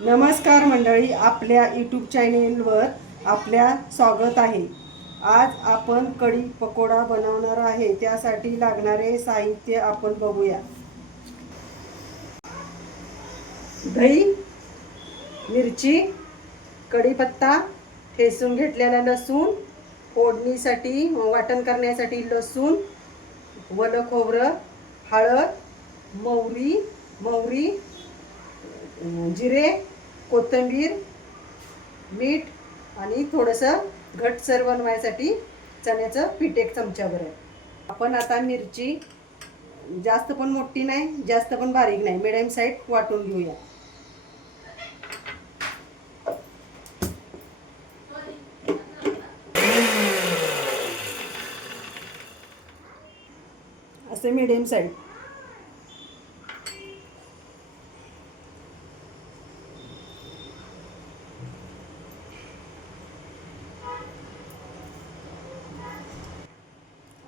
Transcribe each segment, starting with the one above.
नमस्कार मंडळी आपल्या यूट्यूब चॅनेलवर आपल्या स्वागत आहे. आज आपण कढी पकोडा बनवणार आहे. त्यासाठी लागणारे साहित्य आपण बघूया. दही मिरची कढीपत्ता ठेसून घेतलेला लसूण फोडणीसाठी वाटण करण्यासाठी लसूण वलं खोबरं हळद मोहरी मोहरी जिरे कोथिंबीर मीठ आणि थोडंसं घटसर बनवायसाठी चण्याचं पीठ एक चमच्याभर आहे. आपण आता मिरची जास्त पण मोठी नाही जास्त पण बारीक नाही मिडियम साईड वाटून घेऊया. असे मिडियम साईड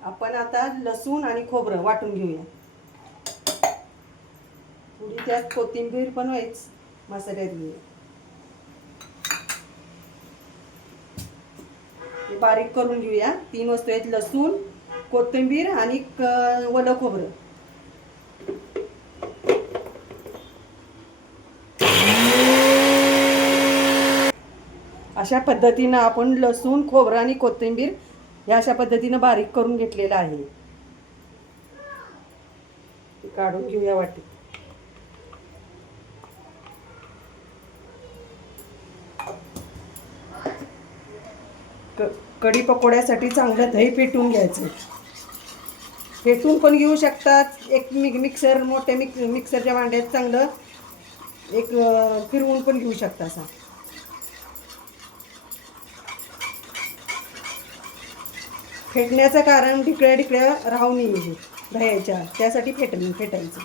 आपण आता लसूण आणि खोबरं वाटून घेऊया. थोडी त्यात कोथिंबीर पण व्हायच. मसाल्यात घेऊया. बारीक करून घेऊया. तीन वस्तू आहेत लसूण कोथिंबीर आणि क- वलं खोबरं. अशा पद्धतीनं आपण लसूण खोबरं आणि कोथिंबीर हे अशा पद्धतीनं बारीक करून घेतलेलं आहे. काढून घेऊया वाटी. क कढी पकोड्यासाठी चांगलं दही पेटून घ्यायचं. फेटून पण घेऊ शकतात. एक मिक मिक्सर मोठ्या मिक मिक्सरच्या भांड्यात चांगलं एक फिरवून पण घेऊ शकता असं. फेटण्याचं कारण ढिकळ्या ढिकळ्या राहू नये दह्याच्या. त्यासाठी फेट फेटायचं.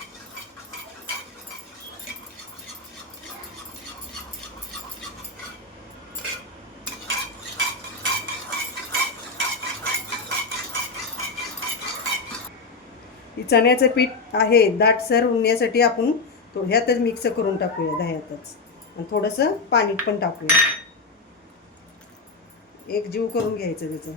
चण्याचं पीठ आहे दाटसर उडण्यासाठी आपण तो मिक्स करून टाकूया दह्यातच. आणि थोडंसं पाणी पण टाकूया. एक जीव करून घ्यायचं त्याचं.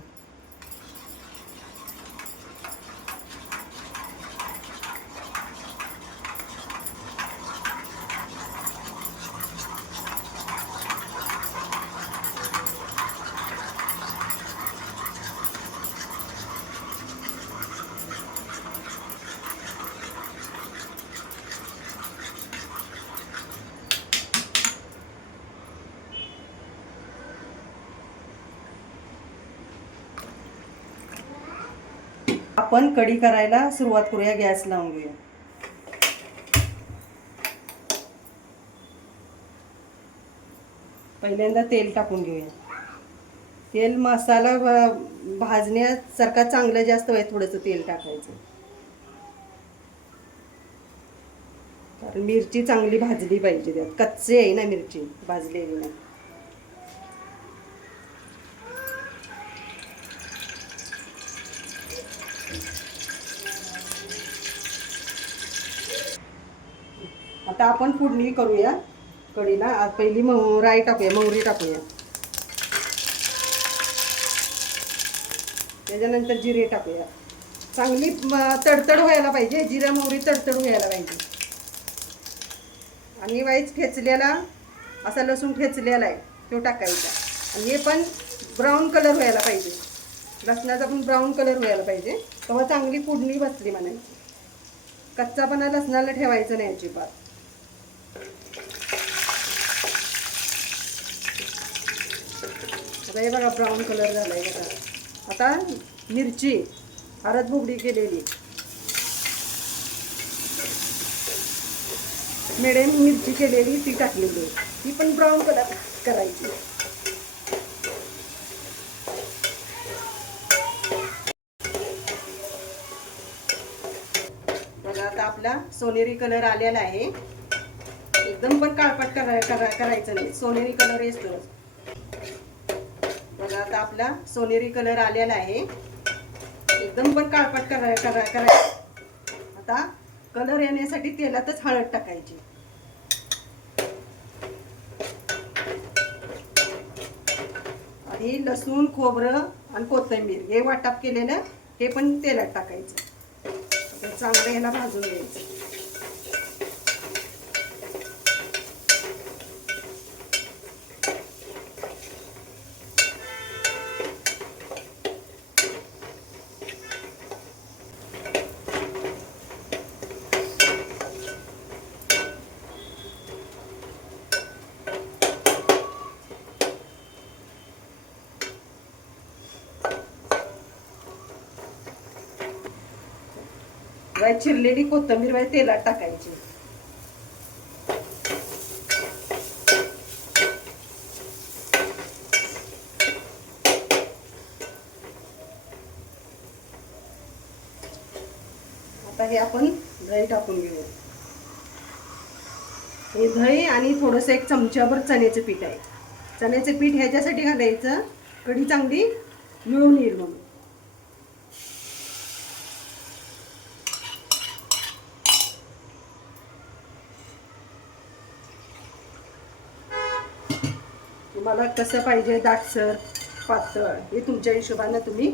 आपण कढी करायला सुरुवात करूया गॅस लावून घेऊया. पहिल्यांदा तेल टाकून घेऊया. तेल मसाला भाजण्यासारखा चांगलं जास्त व्हाय थोडंसं तेल टाकायचं. कारण मिरची चांगली भाजली पाहिजे त्यात. कच्ची आहे ना मिरची भाजलेली नाही. आता आपण फोडणी करूया. कढीला आज पहिली मग राई टाकूया मोहरी टाकूया. त्याच्यानंतर जिरे टाकूया. चांगली तडतड व्हायला पाहिजे. जिरा मोहरी तडतड व्हायला पाहिजे. आणि वाईच ठेचलेला असा लसूण ठेचलेला आहे तो टाकायचा. आणि हे पण ब्राऊन कलर व्हायला पाहिजे. लसणाचा पण ब्राऊन कलर व्हायला पाहिजे. तेव्हा चांगली फोडणी बसली म्हणायची. कच्चापणा लसणाला ठेवायचं नाही अजिबात. आता हे बघा ब्राऊन कलर झालाय बघा. आता मिरची हळद बुगडी केलेली. मिडियम मिरची केलेली ती टाकलेली. ती पण ब्राऊन कलर करायची. बघा आता आपला सोनेरी कलर आलेला आहे. एकदम पण काळपट करा करायचं नाही. सोनेरी कलर येतो आता आपला सोनेरी कलर आलेला आहे. एकदम पण काळपट करा करा करायचं आता कलर येण्यासाठी तेलातच हळद टाकायची. आणि लसूण खोबरं आणि कोथिंबीर हे वाटप केलेलं हे पण तेलात टाकायचं. चांगलं याला भाजून घ्यायचं. बाय चिरलेली कोथिंबीर बाय तेलात टाकायची. आता हे आपण दही टाकून घेऊया. हे दही आणि थोडंसं एक चमच्याभर चण्याचं पीठ आहे. चण्याचं पीठ ह्याच्यासाठी घालायचं. कढी चांगली मिळून येईल म्हणून. तुम्हाला कसं पाहिजे दाटसर पातळ हे तुमच्या हिशोबानं तुम्ही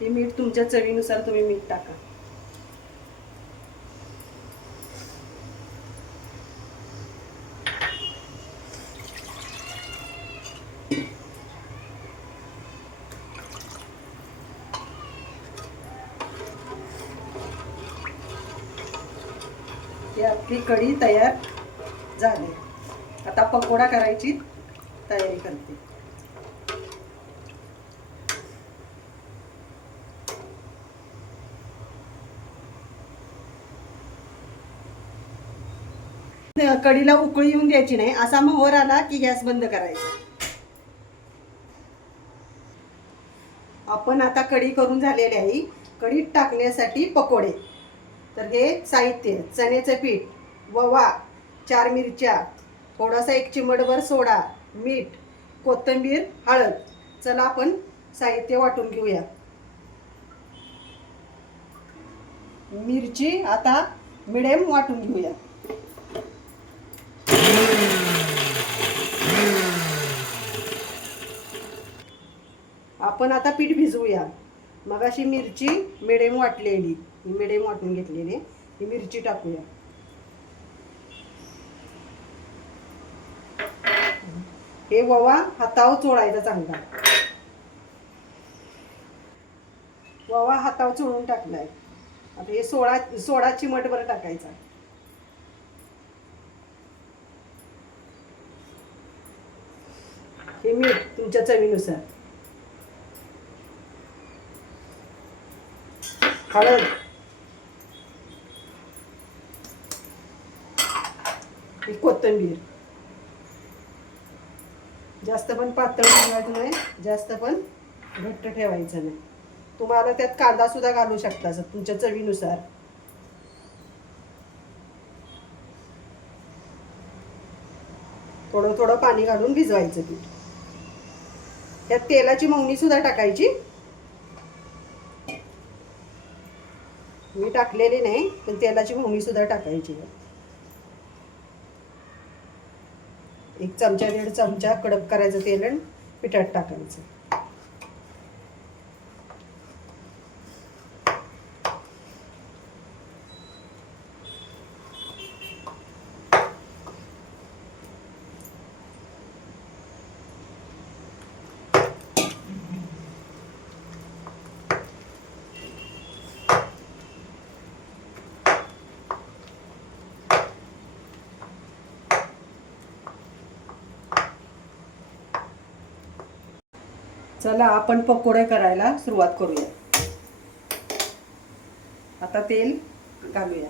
हे मीठ तुमच्या चवीनुसार तुम्ही मीठ टाका. ही कढी तयार झाली. आता पकोडा करायची तयारी करते. कढीला उकळी येऊन द्यायची नाही असा मोहर आला की गॅस बंद करायचा. आपण आता कढी करून झालेली आहे. कढीत टाकण्यासाठी पकोडे. तर हे साहित्य चण्याचं पीठ. ववा चार मिरच्या थोडासा एक चिमडभर सोडा मीठ कोथिंबीर हळद. चला आपण साहित्य वाटून घेऊया. मिरची आता मिडियम वाटून घेऊया. आपण आता पीठ भिजवूया. मग अशी मिरची मिडियम वाटलेली. मिडियम वाटून घेतलेली. ही मिरची टाकूया. हे ववा हातावर चोळायचा चांगला. ववा हातावर चोळून टाकलाय. आता हे सोळा सोळा चिमटभर टाकायचा. हे मीठ तुमच्या चवीनुसार. हळद. ही कोथिंबीर. जास्त पण पातळ ठेवायचं नाही जास्त पण घट्ट ठेवायचं नाही. तुम्हाला त्यात कांदा सुद्धा घालू शकता सर तुमच्या चवीनुसार. थोडं थोडं पाणी घालून भिजवायचं पीठ. त्यात तेलाची मोहनी सुद्धा टाकायची. मी टाकलेली नाही पण तेलाची मोहनी सुद्धा टाकायची. एक चमचा दीड चमचा कडक करायचं तेल आणि पिठात टाकायचं. चला आपण पकोडे करायला सुरुवात करूया. आता तेल घालूया.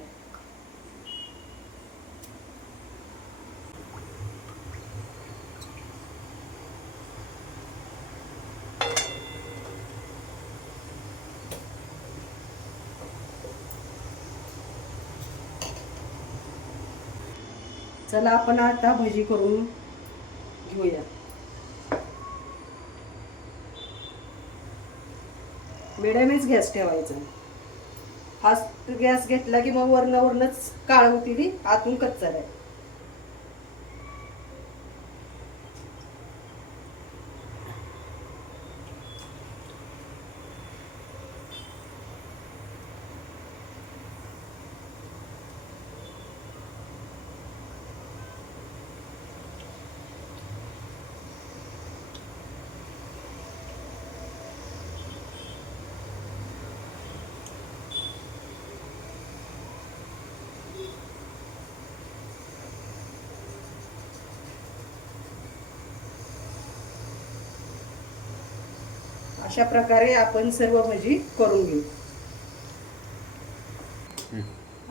चला आपण आता भजी करून घेऊया. मिडियमच गॅस ठेवायचा. फास्ट गॅस घेतला की मग वरनं काळ होती ती आतून कच्चा राहील. अशा प्रकारे आपण सर्व भजी करून घेऊ.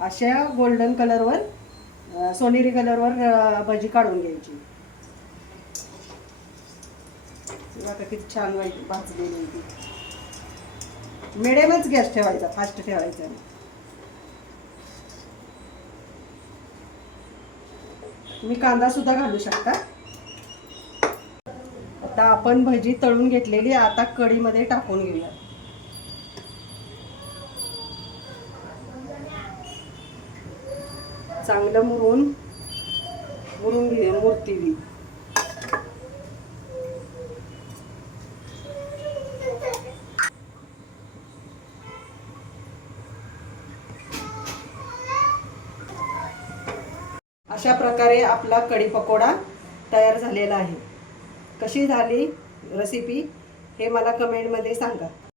अशा गोल्डन कलरवर सोनेरी कलरवर भजी काढून घ्यायची. बघा किती छान वाईट भाजलेली ती. मिडियमच गॅस ठेवायचा फास्ट ठेवायचा. तुम्ही कांदा सुद्धा घालू शकता. आता आपण भजी तळून घेतलेली आता कढीमध्ये टाकून घेऊया. चांगलं मुरून मुरून घे मुरतीवी अशा प्रकारे आपला कढी पकोडा तयार झालेला आहे. कशी झाली रेसिपी हे मला कमेंटमध्ये सांगा.